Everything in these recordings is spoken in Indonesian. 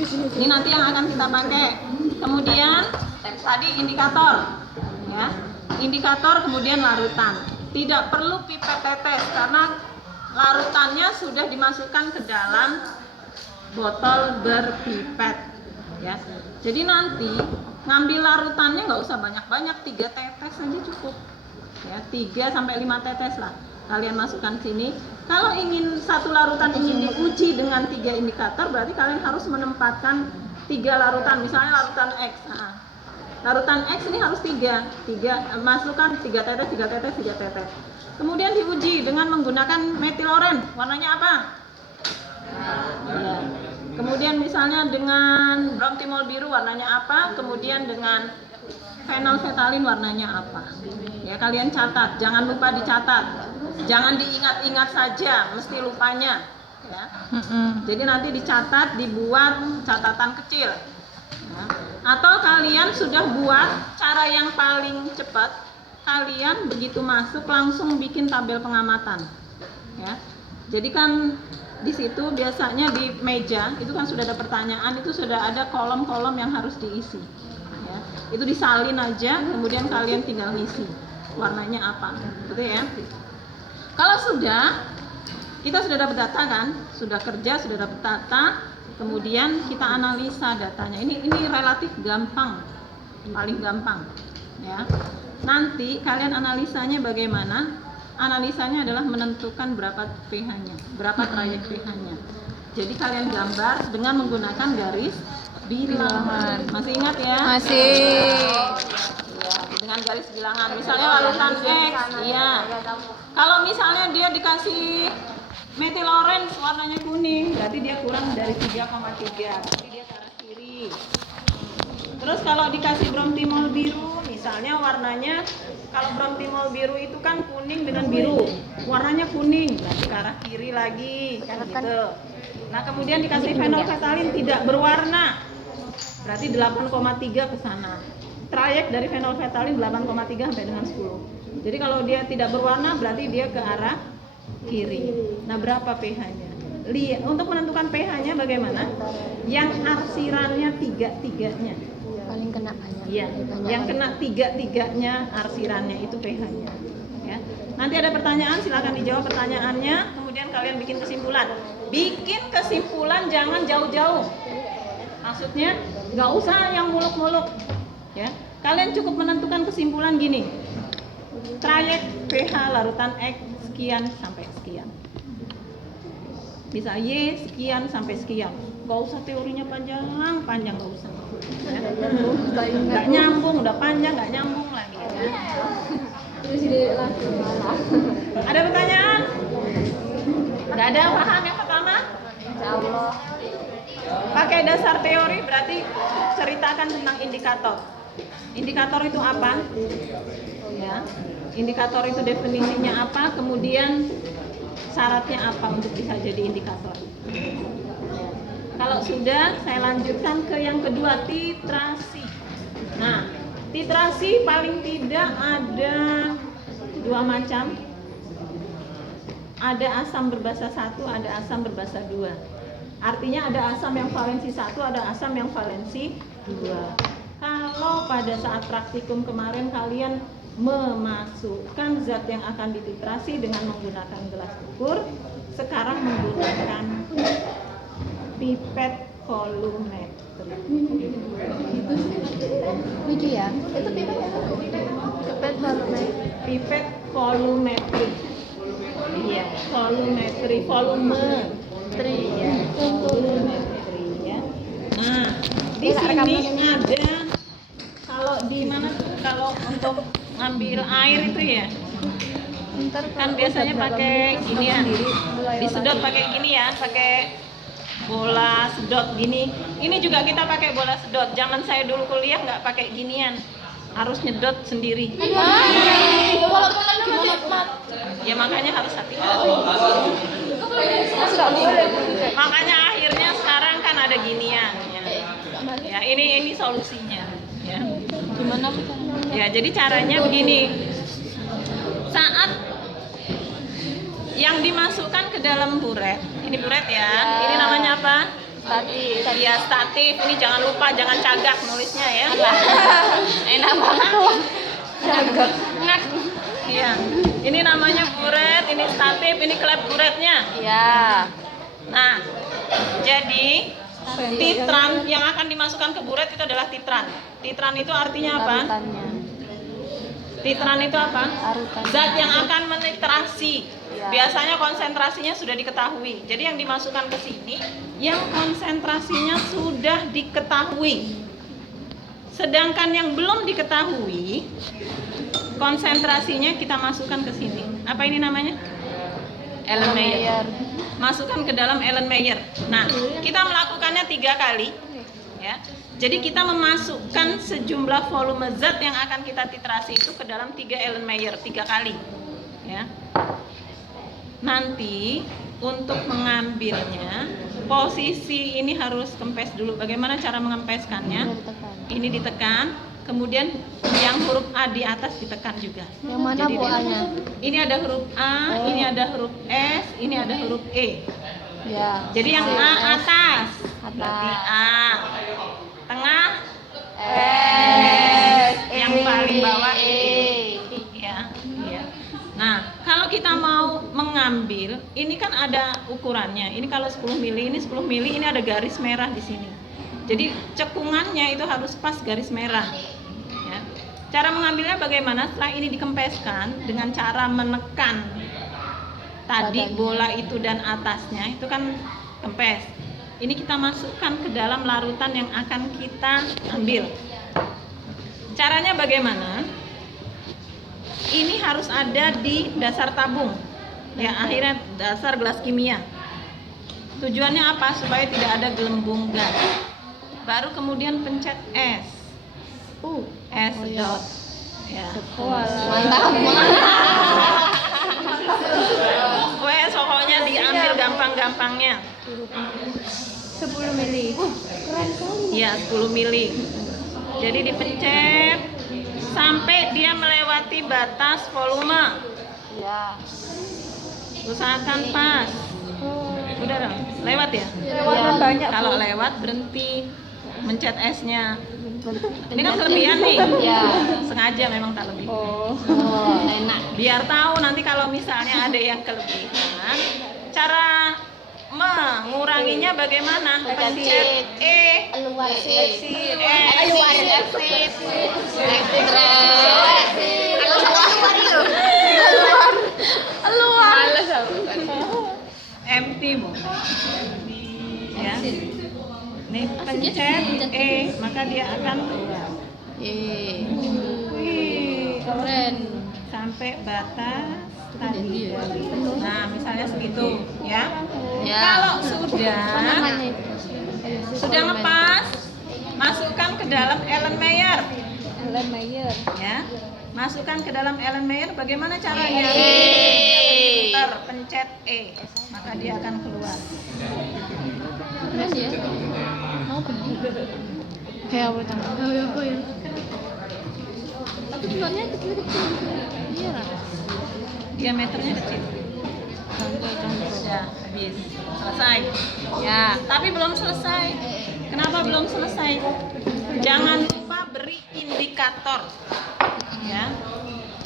Ini nanti yang akan kita pakai. Kemudian tadi indikator, ya. Indikator kemudian larutan. Tidak perlu pipet tetes karena larutannya sudah dimasukkan ke dalam botol berpipet, ya. Jadi nanti ngambil larutannya nggak usah banyak-banyak, 3 tetes saja cukup, ya. 3 sampai 5 tetes lah kalian masukkan sini. Kalau ingin satu larutan ingin diuji dengan 3 indikator, berarti kalian harus menempatkan 3 larutan, misalnya larutan X. Nah, larutan X ini harus 3 masukkan 3 tetes, 3 tetes, 3 tetes. Kemudian diuji dengan menggunakan metiloren, warnanya apa? Ya. Kemudian misalnya dengan bromtimol biru warnanya apa? Kemudian dengan fenolfetalin warnanya apa? Ya, kalian catat, jangan lupa dicatat. Jangan diingat-ingat saja, mesti lupanya, ya. Jadi nanti dicatat, dibuat catatan kecil. Ya. Atau kalian sudah buat cara yang paling cepat, kalian begitu masuk langsung bikin tabel pengamatan, ya. Jadi kan di situ biasanya di meja itu kan sudah ada pertanyaan, itu sudah ada kolom-kolom yang harus diisi, ya. Itu disalin aja, kemudian kalian tinggal ngisi warnanya apa, betul ya. Kalau kita sudah dapat data kan, sudah kerja, sudah dapat data, kemudian kita analisa datanya. Ini relatif gampang, paling gampang, ya. Nanti kalian analisanya bagaimana? Analisanya adalah menentukan berapa pH-nya, berapa trayek pH-nya. Jadi kalian gambar dengan menggunakan garis bilangan. Masih ingat ya? Masih. Ya, dengan garis bilangan. Misalnya larutan X, iya. Kalau misalnya dia dikasih metiloren warnanya kuning, berarti dia kurang dari 3,3, berarti dia ke arah kiri. Terus kalau dikasih bromtimol biru, misalnya warnanya, kalau bromtimol biru itu kan kuning dengan biru, warnanya kuning, berarti ke arah kiri lagi, kan gitu. Nah kemudian dikasih fenolfetalin tidak berwarna, berarti 8,3 ke sana. Trayek dari fenolfetalin 8,3 sampai dengan 10. Jadi kalau dia tidak berwarna berarti dia ke arah kiri. Nah berapa pH-nya? Lihat, untuk menentukan pH-nya bagaimana? Yang arsirannya 3-3-nya. Paling kena banyak. Iya, yang kena 3-3-nya arsirannya itu pH-nya. Ya. Nanti ada pertanyaan, silakan dijawab pertanyaannya. Kemudian kalian bikin kesimpulan. Bikin kesimpulan jangan jauh-jauh. Maksudnya nggak usah yang muluk-muluk. Ya, kalian cukup menentukan kesimpulan gini. Trayek pH larutan X sekian sampai sekian. Bisa Y sekian sampai sekian. Gak usah teorinya panjang gak usah. Ya. Gak nyambung, udah panjang gak nyambung lagi. Ya. Ada pertanyaan? Gak ada, paham yang pertama? Insyaallah. Pakai dasar teori berarti ceritakan tentang indikator. Indikator itu apa? Ya. Indikator itu definisinya apa? Kemudian syaratnya apa untuk bisa jadi indikator? Kalau sudah, saya lanjutkan ke yang kedua, titrasi. Nah, titrasi paling tidak ada 2 macam. Ada asam berbasa 1, ada asam berbasa 2. Artinya ada asam yang valensi 1, ada asam yang valensi 2. Kalau pada saat praktikum kemarin kalian memasukkan zat yang akan dititrasi dengan menggunakan gelas ukur, sekarang menggunakan pipet volumetri. Lucu ya? Itu pipet volumetri. Pipet volumetri. Iya, volumetri, volumetri ya. Volumetri ya. Nah, di sini ada, kalau di mana tuh kalau untuk ngambil air itu ya, kan biasanya pakai ginian, disedot pakai ginian, pakai bola sedot gini. Ini juga kita pakai bola sedot. Zaman saya dulu kuliah nggak pakai ginian, harus nyedot sendiri. Ya makanya harus hati-hati. Makanya akhirnya sekarang kan ada ginian. Ya ini solusinya. Ya. Gimana Bu? Ya, jadi caranya begini. Saat yang dimasukkan ke dalam buret, ini buret ya. Ini namanya apa? Statis. Iya, statif. Ini jangan lupa, jangan cagak nulisnya ya. Enak banget tuh. Cagak. Iya. Ini namanya buret, ini statif, ini klep buretnya. Iya. Nah, jadi titran yang akan dimasukkan ke buret itu adalah titran. Titran itu artinya apa? Larutannya. Titran itu apa? Larutannya. Zat yang akan menitrasi. Ya. Biasanya konsentrasinya sudah diketahui. Jadi yang dimasukkan ke sini yang konsentrasinya sudah diketahui. Sedangkan yang belum diketahui konsentrasinya kita masukkan ke sini. Apa ini namanya? Erlenmeyer. Masukkan ke dalam Erlenmeyer. Nah, kita melakukannya 3 kali. Ya. Jadi kita memasukkan sejumlah volume zat yang akan kita titrasi itu ke dalam 3 Erlenmeyer 3 kali. Ya. Nanti untuk mengambilnya posisi ini harus kempes dulu. Bagaimana cara mengempeskannya? Ini ditekan, kemudian yang huruf A di atas ditekan juga. Yang mana Jadi Bu A-nya? ini ada huruf A, ini ada huruf S, ini ada huruf E. Ya. Jadi yang A atas, berarti A. Tengah S. yang paling bawah E. Ya, iya. Nah, kalau kita mau mengambil, ini kan ada ukurannya. Ini kalau 10 mili, ini 10 mili, ini ada garis merah di sini. Jadi cekungannya itu harus pas garis merah. Ya. Cara mengambilnya bagaimana? Setelah ini dikempeskan dengan cara menekan tadi bola itu dan atasnya, itu kan kempes. Ini kita masukkan ke dalam larutan yang akan kita ambil. Caranya bagaimana? Ini harus ada di dasar tabung. Ya, akhirnya dasar gelas kimia. Tujuannya apa? Supaya tidak ada gelembung gas. Baru kemudian pencet S. S dot. Ya. Mantap. Wes, pokoknya diambil gampang-gampangnya. 10 mili. Keren kali. Ya, 10 mili. Jadi dipencet sampai dia melewati batas volume. Ya. Usahakan pas. Udah dong, lewat ya? Banyak. Kalau lewat berhenti, mencet S-nya. Ini kan kelebihan nih. Ya. Sengaja memang tak lebih. Oh, enak. Biar tahu nanti kalau misalnya ada yang kelebihan, cara menguranginya bagaimana? Pencet E, Keluar exit, Keluar exit. Exit keluar. empty bu. Ya. Nih pencet E, maka dia akan keluar. Wih, Keren. sampai batas tadi. Nah, misalnya segitu, ya. Ya. Kalau sudah ngepas, masukkan ke dalam Erlenmeyer. Ya. Masukkan ke dalam Erlenmeyer. Bagaimana caranya? Putar, pencet E, maka dia akan keluar. Keren ya. Mau beli. Kayak apa tang? Tapi bulannya kecil-kecil. Iya lah. Diameternya kecil. Sudah habis, selesai. Ya, tapi belum selesai. Kenapa belum selesai? Jangan lupa beri indikator. Ya.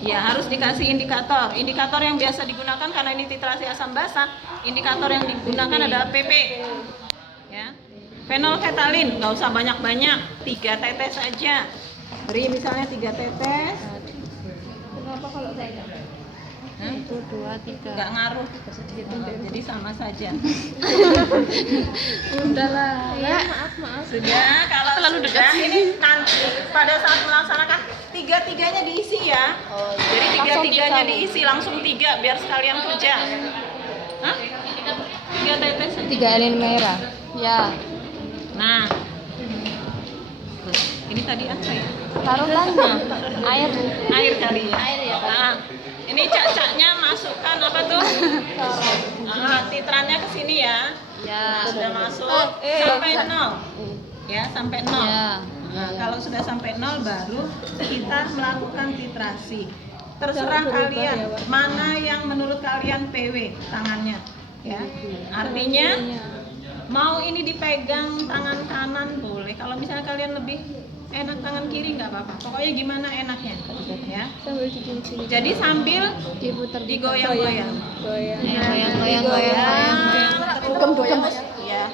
Ya, harus dikasih indikator. Indikator yang biasa digunakan karena ini titrasi asam basa, indikator yang digunakan adalah PP. Ya. Fenolfetalin, nggak usah banyak-banyak, 3 tetes saja. Beri misalnya 3 tetes. Kenapa kalau saya? 1, 2, 3. Nggak ngaruh, jadi sama saja. Udahlah. Ya, maaf. Sudah, kalau sudah ini nanti pada saat melaksanakan 3-3-nya diisi ya. Oh, Jadi 3-3-nya diisi langsung 3 biar sekalian kerja. Hah? 3 tetes. 3 alien merah. Ya. Nah, ini tadi apa ya? Taruhannya air. Air kali ya. Air ya, Pak. Nah, ini cak-caknya masukkan apa tuh? Titrannya ke sini ya. Ya. Sudah masuk sampai 0. Ya, sampai 0. Ya. Nah, kalau sudah sampai 0 baru kita melakukan titrasi. Terserah kalian mana yang menurut kalian PW tangannya. Ya. Artinya Mau ini dipegang tangan kanan boleh. Kalau misalnya kalian lebih enak tangan kiri nggak apa-apa. Pokoknya gimana enaknya, ya. Sambil dikunci. Jadi sambil Diputar. digoyang-goyang. Bukem. Ya.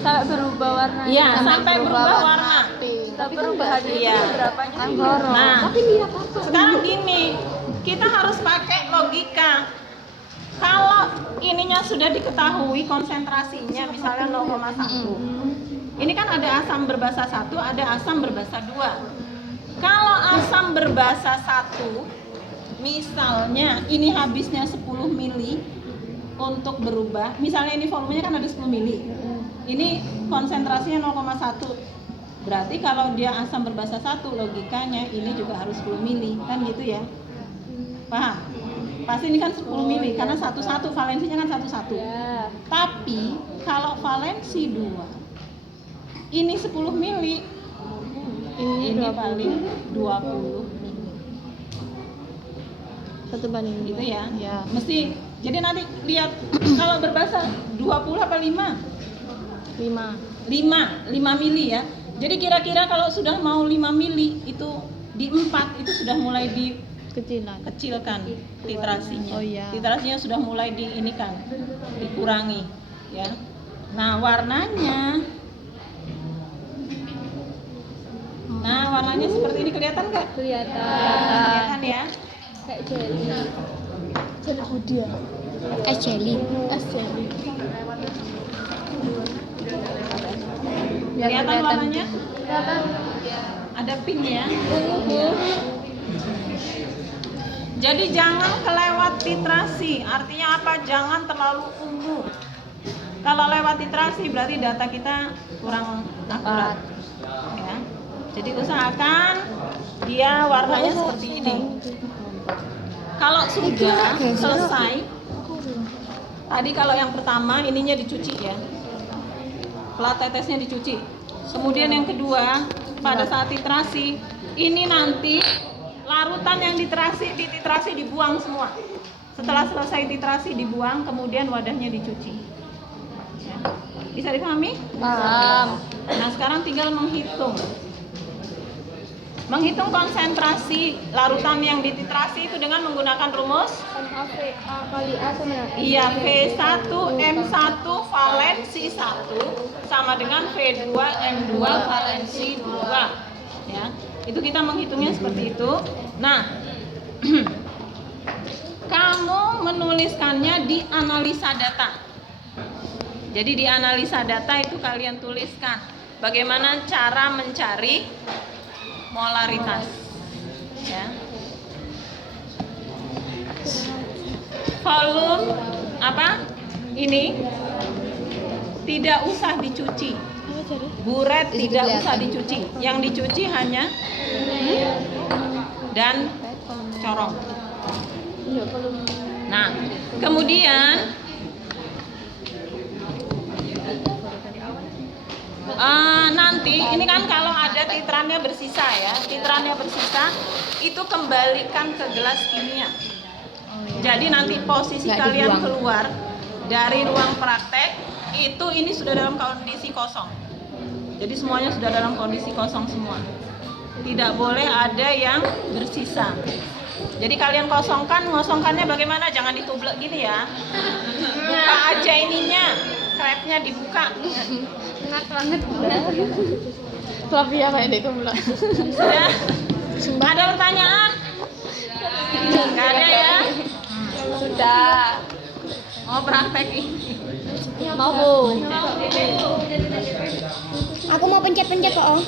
Sampai berubah warna. Iya, sampai berubah warna. Tapi berubah Iya. kan gorong. Nah, sekarang gini, kita harus pakai logika. Kalau ininya sudah diketahui konsentrasinya, misalnya 0,1. Ini kan ada asam berbasa 1, ada asam berbasa 2. Kalau asam berbasa 1, misalnya ini habisnya 10 mili untuk berubah, misalnya ini volumenya kan ada 10 mili. Ini konsentrasinya 0,1. Berarti kalau dia asam berbasa 1, logikanya ini juga harus 10 mili, kan gitu ya? Paham? Pasti ini kan 10 mili karena 1-1 valensinya kan 1-1. Ya. Tapi kalau valensi 2 ini 10 mili, ini paling 20 mili. 1/5 Gitu ya. Ya. Mesti jadi nanti lihat kalau berbasa 20 apa 5? 5 mili ya. Jadi kira-kira kalau sudah mau 5 mili itu di 4 itu sudah mulai dikecilkan titrasinya. Oh iya. Titrasinya sudah mulai dikurangi ya. Nah, warnanya seperti ini, kelihatan nggak? Kelihatan ya. Kayak jelly. Jelly Budia. Es jelly. Kelihatan warnanya? Ada pink ya. Jadi jangan kelewat titrasi. Artinya apa? Jangan terlalu ungu. Kalau lewat titrasi berarti data kita kurang akurat. Ya. Jadi usahakan dia warnanya seperti ini. Kalau sudah selesai, tadi kalau yang pertama ininya dicuci ya. Plat tetesnya dicuci. Kemudian yang kedua, pada saat titrasi, ini nanti larutan yang dititrasi dibuang semua. Setelah selesai titrasi dibuang, kemudian wadahnya dicuci. Ya. Bisa dipahami? Paham. Nah, sekarang tinggal menghitung konsentrasi larutan yang dititrasi itu dengan menggunakan rumus kali A sama iya, V1M1 valensi 1 sama dengan V2M2 valensi 2 ya. Itu kita menghitungnya seperti itu. Nah, kamu menuliskannya di analisa data. Jadi di analisa data itu kalian tuliskan bagaimana cara mencari molaritas ya. Volume apa? Ini tidak usah dicuci. Buret tidak usah dicuci. Yang dicuci hanya dan corong. Nah, kemudian nanti ini kan kalau ada titrannya bersisa ya, itu kembalikan ke gelas kimia. Jadi nanti posisi kalian keluar dari ruang praktek itu ini sudah dalam kondisi kosong. Jadi semuanya sudah dalam kondisi kosong semua. Tidak boleh ada yang bersisa. Jadi kalian ngosongkannya bagaimana? Jangan ditublek gini ya. Buka aja ininya, krepnya dibuka. enak banget. Flavia kayak dek pula. Sudah? Ada pertanyaan? Nggak ada ya? Sudah. Mau praktek ini? Mau Bu. Aku mau pencet-pencet kok, Om.